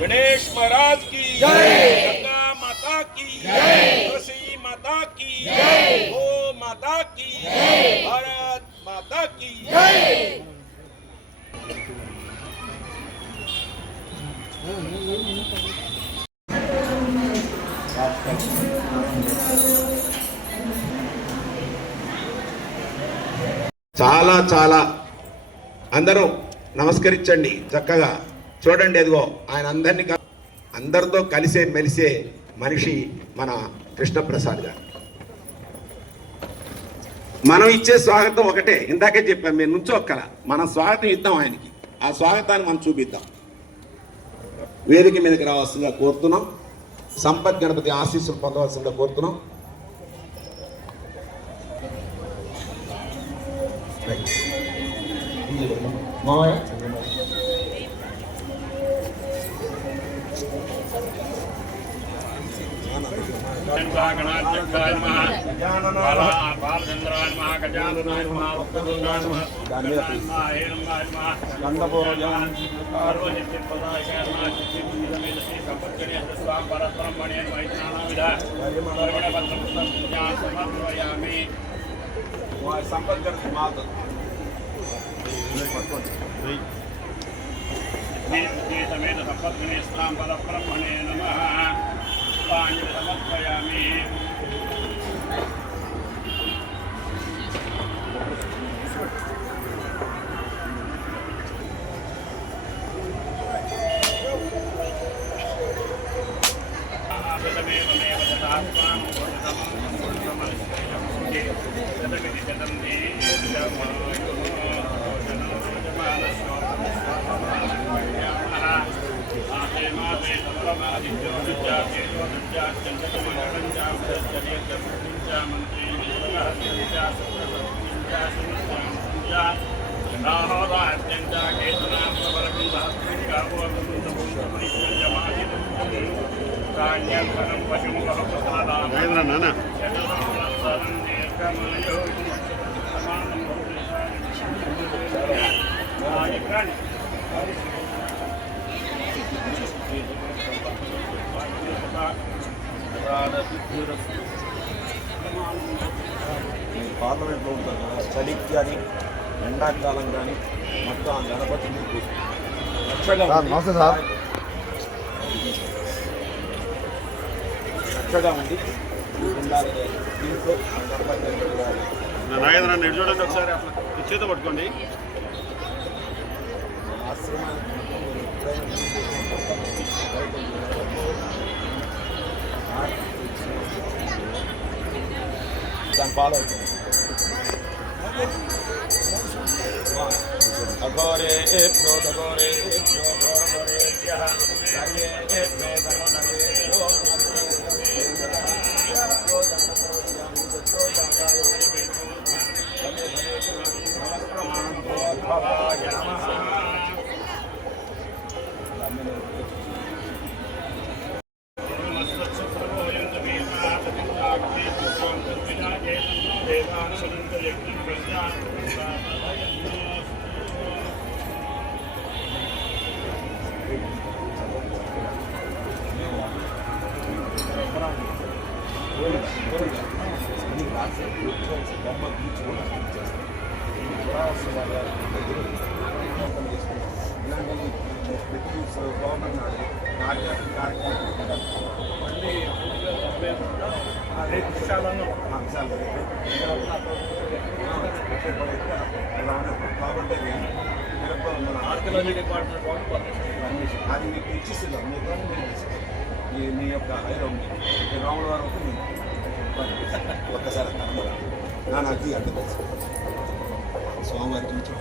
गणेश महाराज की जय, गंगा माता की जय, तुलसी माता की जय, गो माता की जय, भारत माता की जय। చాలా చాలా అందరూ నమస్కరించండి. చక్కగా చూడండి, ఎదుగో ఆయన అందరితో కలిసే మెలిసే మనిషి మన కృష్ణప్రసాద్ గారు. మనం ఇచ్చే స్వాగతం ఒకటే, ఇందాకే చెప్పాం, మీరు నుంచోక్కల మనం స్వాగతం ఇద్దాం ఆయనకి. ఆ స్వాగతాన్ని మనం చూపిద్దాం. వేదిక మీదకి రావాల్సిందిగా కోరుతున్నాం. సంపత్ గణపతి ఆశీస్సులు పొందవలసిందిగా కోరుతున్నాం. गणाध्यक्षाय नमः, बालचंद्राय नमः, गजाननाय नमः, वक्रतुंडाय नमः, गणपताय नमः, हेरंगाय नमः, गंडपूर्वजं पार्वतीपदाय नमः, चित्तिविदमेदति संपत्कर्यस्य स्वां परब्रह्मणे वैज्ञानविदा सर्वणपत्रं पूजा समर्पयामि। संपत्कर्यस्य माता समेत संपत्कर्यस्य स्वां परब्रह्मणे नमः समर्पयामि। పార్లమెంట్లో ఉంటారు కదా, చలికి కానీ ఎండాకాలం కానీ మొత్తం ఆ గణపతిని చక్కగా ఉంది. దీంట్లో నాగేంద్ర నన్ను చూడండి ఒకసారి, చేత పట్టుకోండి. దాని ఫాలో అవుతుంది. అఘోరేభ్యో ఘోరేభ్యో ఘోరేభ్యః సర్వేభ్యో సమనవేభ్యో భవాయ నమః. గవర్నమెంట్ నాట్యాలు కార్యక్రమం మళ్ళీ రేపు విశాలంలో కాబట్టి మన ఆర్కియాలజీ డిపార్ట్మెంట్ అది మీకు ఇచ్చిస్తున్నాం. మీ యొక్క ఐరన్ రాముల వారు ఒక్కసారి నాది అంటే స్వామివారికి నుంచి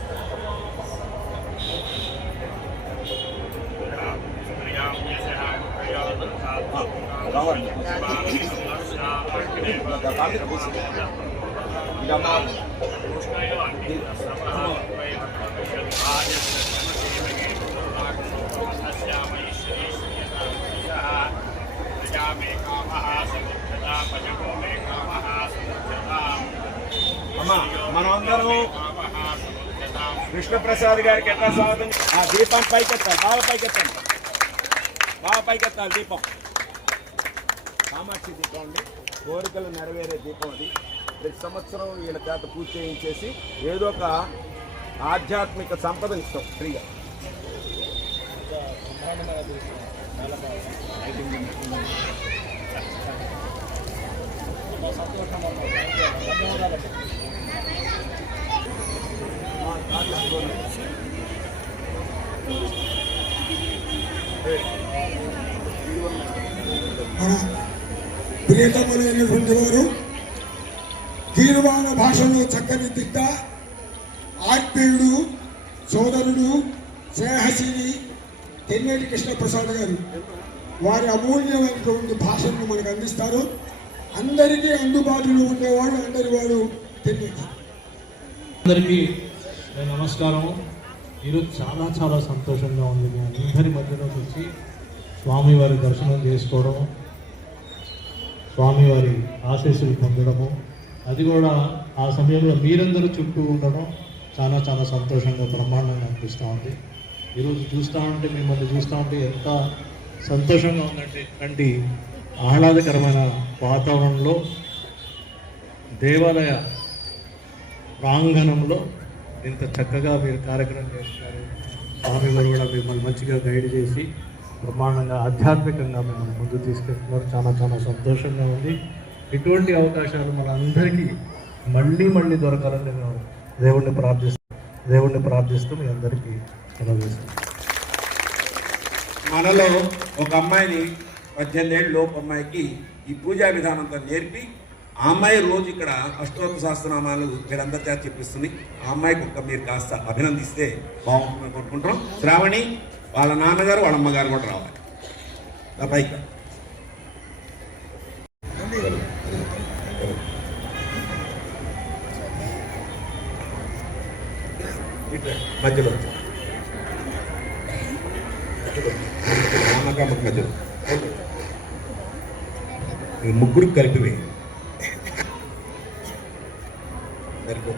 మనమందరం కృష్ణప్రసాద్ గారికి ఎట్లా స్వాగతం. ఆ దీపాన్ని పైకెత్తాలి, బాగా పైకెత్తండి. బాగా పైకెత్తాలి దీపం. కామాక్షి దీపం అండి, కోరికలు నెరవేరే దీపం అది. ప్రతి సంవత్సరం వీళ్ళ చేత పూజ చేయించేసి ఏదో ఒక ఆధ్యాత్మిక సంపద ఇస్తాం ఫ్రీగా. మన ప్రియతములైనటువంటి వారు కీరవాణ భాషలో చక్కని తిట్ట, ఆత్మీయుడు, సోదరుడు, స్నేహశీలి తెన్నేటి కృష్ణప్రసాద్ గారు వారి అమూల్యమైనటువంటి భాషను మనకు అందిస్తారు. అందరికీ అందుబాటులో ఉండేవాడు అందరి వాడు తెన్నేటి. అందరికీ నమస్కారం. ఈరోజు చాలా చాలా సంతోషంగా ఉంది మీ అందరి మధ్యలోకి వచ్చి స్వామివారి దర్శనం చేసుకోవడం, స్వామివారి ఆశీస్సులు పొందడము, అది కూడా ఆ సమయంలో మీరందరూ చుట్టూ ఉండడం చాలా చాలా సంతోషంగా బ్రహ్మాండంగా అనిపిస్తూ ఉంది. ఈరోజు చూస్తూ ఉంటే మిమ్మల్ని చూస్తూ ఉంటే ఎంత సంతోషంగా ఉందంటే, ఇలాంటి ఆహ్లాదకరమైన వాతావరణంలో దేవాలయ ప్రాంగణంలో ఇంత చక్కగా మీరు కార్యక్రమం చేస్తున్నారు. స్వామివారు కూడా మిమ్మల్ని మంచిగా గైడ్ చేసి బ్రహ్మాండంగా ఆధ్యాత్మికంగా మిమ్మల్ని ముందుకు తీసుకెళ్తున్నారు. చాలా చాలా సంతోషంగా ఉంది. ఇటువంటి అవకాశాలు మనందరికీ మళ్ళీ మళ్ళీ దొరకాలని నేను దేవుణ్ణి ప్రార్థిస్తూ మీ అందరికీ సెలవుస్తాను. మనలో ఒక అమ్మాయిని 18 ఏళ్ళ లోపు అమ్మాయికి ఈ పూజా విధానంతో నేర్పి ఆ అమ్మాయి రోజు ఇక్కడ అష్టోత్తర సహస్రనామాలు వీళ్ళందరి చేత చెప్పిస్తుంది. ఆ అమ్మాయికి ఒక్క మీరు కాస్త అభినందిస్తే బాగుంటుందని కోరుకుంటున్నాం. శ్రావణి వాళ్ళ నాన్నగారు వాళ్ళ అమ్మగారు కూడా రావాలి. పైకి మధ్యలో మధ్యలో ముగ్గురు కలిపివే సరిపో.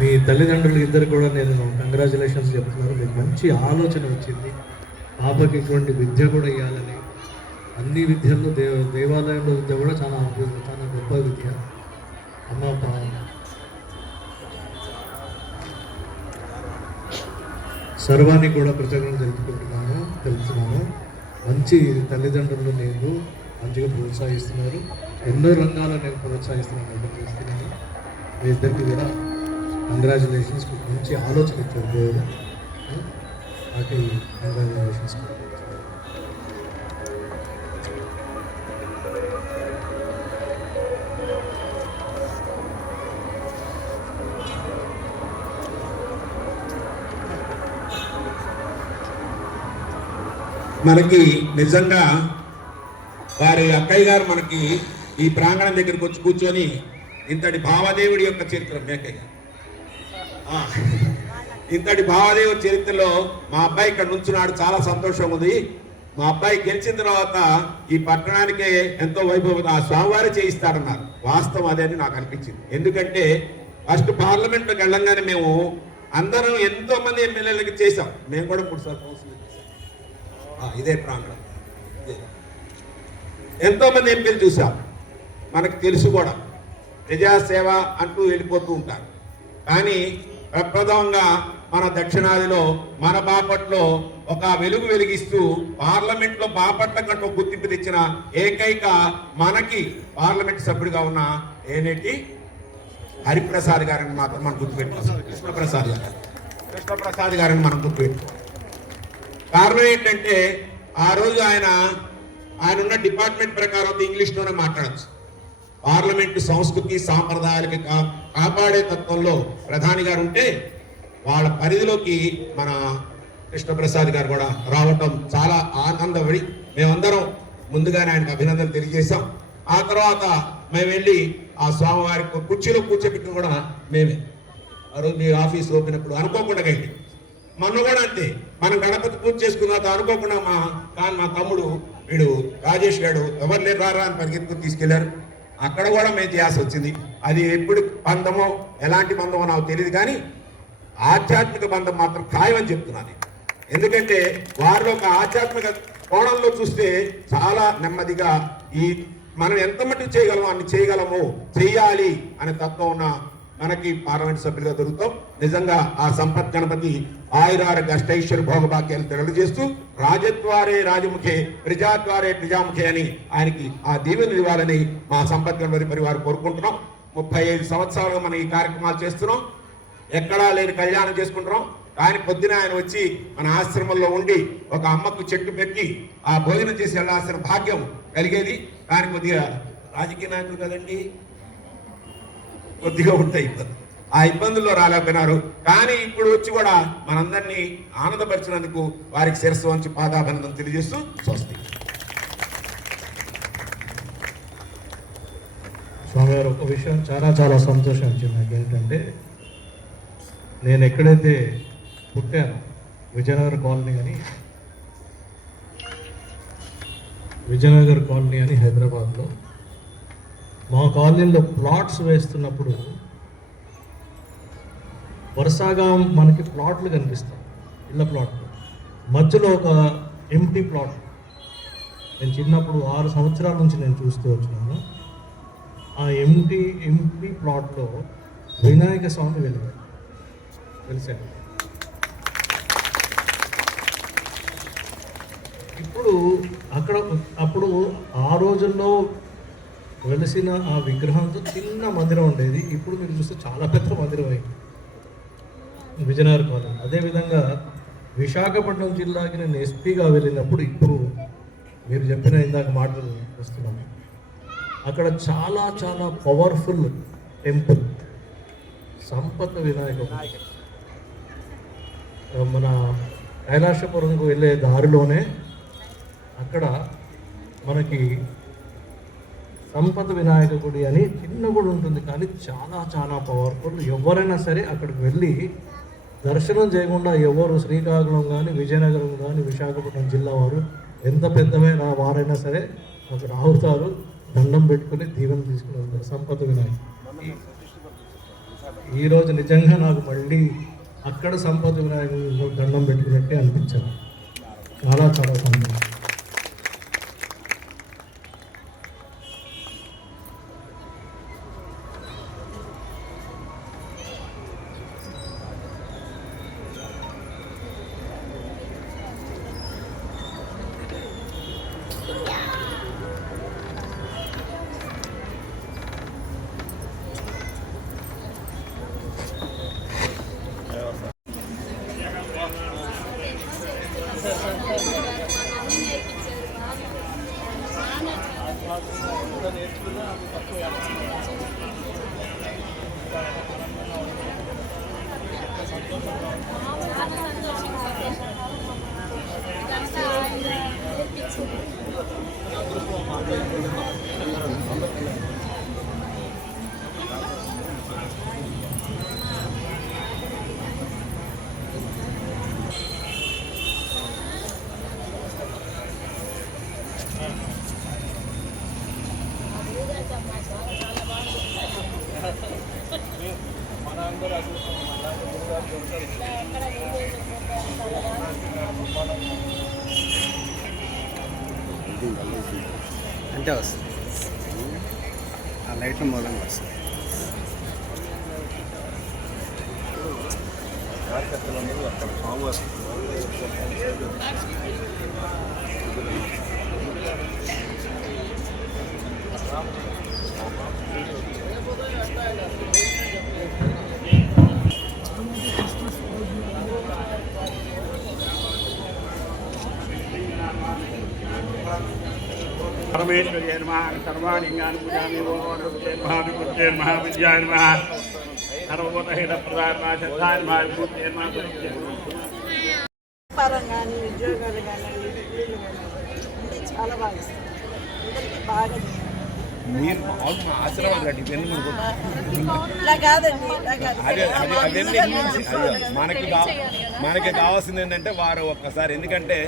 మీ తల్లిదండ్రులు ఇద్దరు కూడా నేను కంగ్రాచులేషన్స్ చెప్తున్నాను. మీకు మంచి ఆలోచన వచ్చింది. పాపకి ఇటువంటి విద్య కూడా ఇవ్వాలని. అన్ని విద్యల్లో దేవాలయంలో విద్య కూడా చాలా చాలా గొప్ప విద్య. సర్వాన్ని కూడా కృతజ్ఞతలు తెలుపుతున్నాను. మంచి తల్లిదండ్రులు నేను మంచిగా ప్రోత్సహిస్తున్నారు. ఎన్నో రంగాల్లో నేను ప్రోత్సహిస్తున్నాను. మీ ఇద్దరికి కూడా కంగ్రాచులేషన్స్. మంచి ఆలోచన ఇచ్చారు దేవుడు. వాటి కంగ్రాచులేషన్స్. మనకి నిజంగా వారి అక్కయ్య గారు మనకి ఈ ప్రాంగణం దగ్గరికి వచ్చి కూర్చొని ఇంతటి భావదేవుడి యొక్క చరిత్ర మేకయ్య ఇంతటి భావదేవుడి చరిత్రలో మా అబ్బాయి ఇక్కడ నుంచున్నాడు, చాలా సంతోషం ఉంది. మా అబ్బాయి గెలిచిన తర్వాత ఈ పట్టణానికే ఎంతో వైభవం ఆ స్వామివారే చేయిస్తారన్నారు. వాస్తవం అదే అని నాకు అనిపించింది. ఎందుకంటే ఫస్ట్ పార్లమెంట్లోకి వెళ్ళంగానే మేము అందరం ఎంతో మంది ఎమ్మెల్యేలకి చేసాం. మేము కూడా 3 సార్లు కౌన్సిల్ చేసాం. ఇదే ప్రాంగణం. ఎంతో మంది ఎంపీలు చూసాం. మనకు తెలుసు కూడా ప్రజాసేవ అంటూ వెళ్ళిపోతూ ఉంటారు. కానీ ప్రప్రథమంగా మన దక్షిణాదిలో మన బాపట్లో ఒక వెలుగు వెలిగిస్తూ పార్లమెంట్లో బాపట్ల కంటూ గుర్తింపు తెచ్చిన ఏకైక మనకి పార్లమెంట్ సభ్యుడిగా ఉన్న ఏనేటి హరిప్రసాద్ గారిని మాత్రం మనం గుర్తుపెట్టుకోవాలి. కృష్ణప్రసాద్ గారిని మనం గుర్తుపెట్టుకోవాలి. కారణం ఏంటంటే ఆ రోజు ఆయన ఉన్న డిపార్ట్మెంట్ ప్రకారం ఇంగ్లీష్లోనే మాట్లాడచ్చు. పార్లమెంటు సంస్కృతి సాంప్రదాయాలకి కాపాడే తత్వంలో ప్రధాని గారు ఉంటే వాళ్ళ పరిధిలోకి మన కృష్ణప్రసాద్ గారు కూడా రావటం చాలా ఆనందపడి మేమందరం ముందుగానే ఆయనకు అభినందనలు తెలియజేశాం. ఆ తర్వాత మేము వెళ్ళి ఆ స్వామివారి కుర్చీలో కూర్చోబెట్టిన కూడా మేమే. ఆ రోజు మీ ఆఫీస్ ఓపెనప్పుడు అనుకోకుండా అయింది. మొన్న కూడా అంతే, మనం గణపతి పూజ చేసుకున్నాక అనుకోకుండా మా తమ్ముడు వీడు రాజేష్ గారు ఎవరు లేరు రారా అని పరిగెత్తుకుని తీసుకెళ్లారు. అక్కడ కూడా మేము చేయాల్సి వచ్చింది. అది ఎప్పుడు బంధమో ఎలాంటి బంధమో నాకు తెలియదు, కానీ ఆధ్యాత్మిక బంధం మాత్రం ఖాయమని చెప్తున్నాను. ఎందుకంటే వారిలో ఒక ఆధ్యాత్మిక కోణంలో చూస్తే చాలా నెమ్మదిగా మనం ఎంత మట్టుకు చేయగలమో అన్ని చేయగలము, చెయ్యాలి అనే తత్వం ఉన్న మనకి పార్లమెంట్ సభ్యులుగా దొరుకుతాం. నిజంగా ఆ సంపత్ గణపతి ఆయురారోగ్య అష్టైశ్వర్య భోగభాగ్యాలు తెలియజేస్తూ రాజద్వారే రాజముఖే ప్రజాద్వారే ప్రజాముఖే అని ఆయనకి ఆ దీవెనలు ఇవ్వాలని మా సంపత్ గణపతి పరివారం కోరుకుంటున్నాం. 35 సంవత్సరాలుగా మనం ఈ కార్యక్రమాలు చేస్తున్నాం. ఎక్కడా లేని కళ్యాణం చేసుకుంటున్నాం. కానీ పొద్దున ఆయన వచ్చి మన ఆశ్రమంలో ఉండి ఒక అమ్మకు చెట్టు పెట్టి ఆ భోజనం చేసి వెళ్ళాల్సిన భాగ్యం కలిగేది. కానీ కొద్దిగా రాజకీయ నాయకులు కదండి, కొద్దిగా ఉంటాయి ఇబ్బంది. ఆ ఇబ్బందుల్లో రాలేకపోయినారు. కానీ ఇప్పుడు వచ్చి కూడా మనందరినీ ఆనందపరిచినందుకు వారికి శిరస్సు వంచి పాదాభినందన తెలియజేస్తూ స్వస్తి. స్వామి గారు, ఒక విషయం చాలా చాలా సంతోషం వచ్చింది నాకు. ఏంటంటే నేను ఎక్కడైతే పుట్టాను, విజయనగర్ కాలనీ అని హైదరాబాద్లో, మా కాలనీలో ప్లాట్స్ వేస్తున్నప్పుడు వరుసగా మనకి ప్లాట్లు కనిపిస్తాయి, ఇళ్ళ ప్లాట్లు. మధ్యలో ఒక ఎంటీ ప్లాట్. నేను చిన్నప్పుడు 6 సంవత్సరాల నుంచి నేను చూస్తూ వచ్చినాను. ఆ ఎంటీ ప్లాట్లో వినాయక స్వామి వెలిగారు, తెలిసాడు. అప్పుడు ఆ రోజుల్లో వెలిసిన ఆ విగ్రహంతో చిన్న మందిరం ఉండేది. ఇప్పుడు మీరు చూస్తే చాలా పెద్ద మందిరం అయింది విజయనగర్ కాలనీ. అదేవిధంగా విశాఖపట్నం జిల్లాకి నేను ఎస్పీగా వెళ్ళినప్పుడు, ఇప్పుడు మీరు చెప్పిన ఇందాక మాటలు వస్తున్నాను, అక్కడ చాలా చాలా పవర్ఫుల్ టెంపుల్ సంపత్ వినాయకుడు. మన కైలాసపురంకు వెళ్ళే దారిలోనే అక్కడ మనకి సంపత్ వినాయక గుడి అని చిన్న గుడి ఉంటుంది, కానీ చాలా చాలా పవర్ఫుల్. ఎవరైనా సరే అక్కడికి వెళ్ళి దర్శనం చేయకుండా ఎవరు శ్రీకాకుళం కానీ విజయనగరం కానీ విశాఖపట్నం జిల్లా వారు ఎంత పెద్దమైన వారైనా సరే అక్కడ ఆగుతారు, దండం పెట్టుకుని దీవెన తీసుకుని వెళ్తారు. సంపత్ వినాయక్ ఈరోజు నిజంగా నాకు మళ్ళీ అక్కడ సంపత్ వినాయకుడు దండం పెట్టుకున్నట్టే అనిపించాను. చాలా చాలా సంతోషం. అంటే వస్తుంది ఆ లైట్ల మూలంగా వస్తుంది. परमेश्वर्य नमः सर्वालिंगानि पूजामि ओम महाविद्ये महाविद्याय नमः सर्वोदहितप्रदाय नमः श्रद्धाय नमः विभूते नमः పరంగాని ఉద్యోగాలు కానీ ఇల్లు కానీ అంటే చాలా బాగా ఇస్తారు. అందరికీ బాగా మీరు మామూలు మా ఆశీర్వాదం రండి ఇవన్నీ మనకు ఇలా కాదండి, ఇలా కాదు. అదే అవన్నీ మనకి కావాల్సింది ఏంటంటే వారు ఒక్కసారి, ఎందుకంటే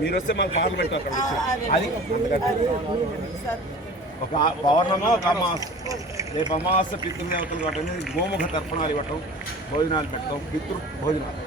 మీరు వస్తే మాకు పార్లమెంట్ అక్కడ అది అందుకంటే ఒక పౌర్ణమో ఒక అమావాస్య, రేపు అమావాస్య పితృదేవతలు ఇవ్వటం, గోముఖ తర్పణాలు ఇవ్వటం, భోజనాలు పెట్టడం, పితృ భోజనాలు.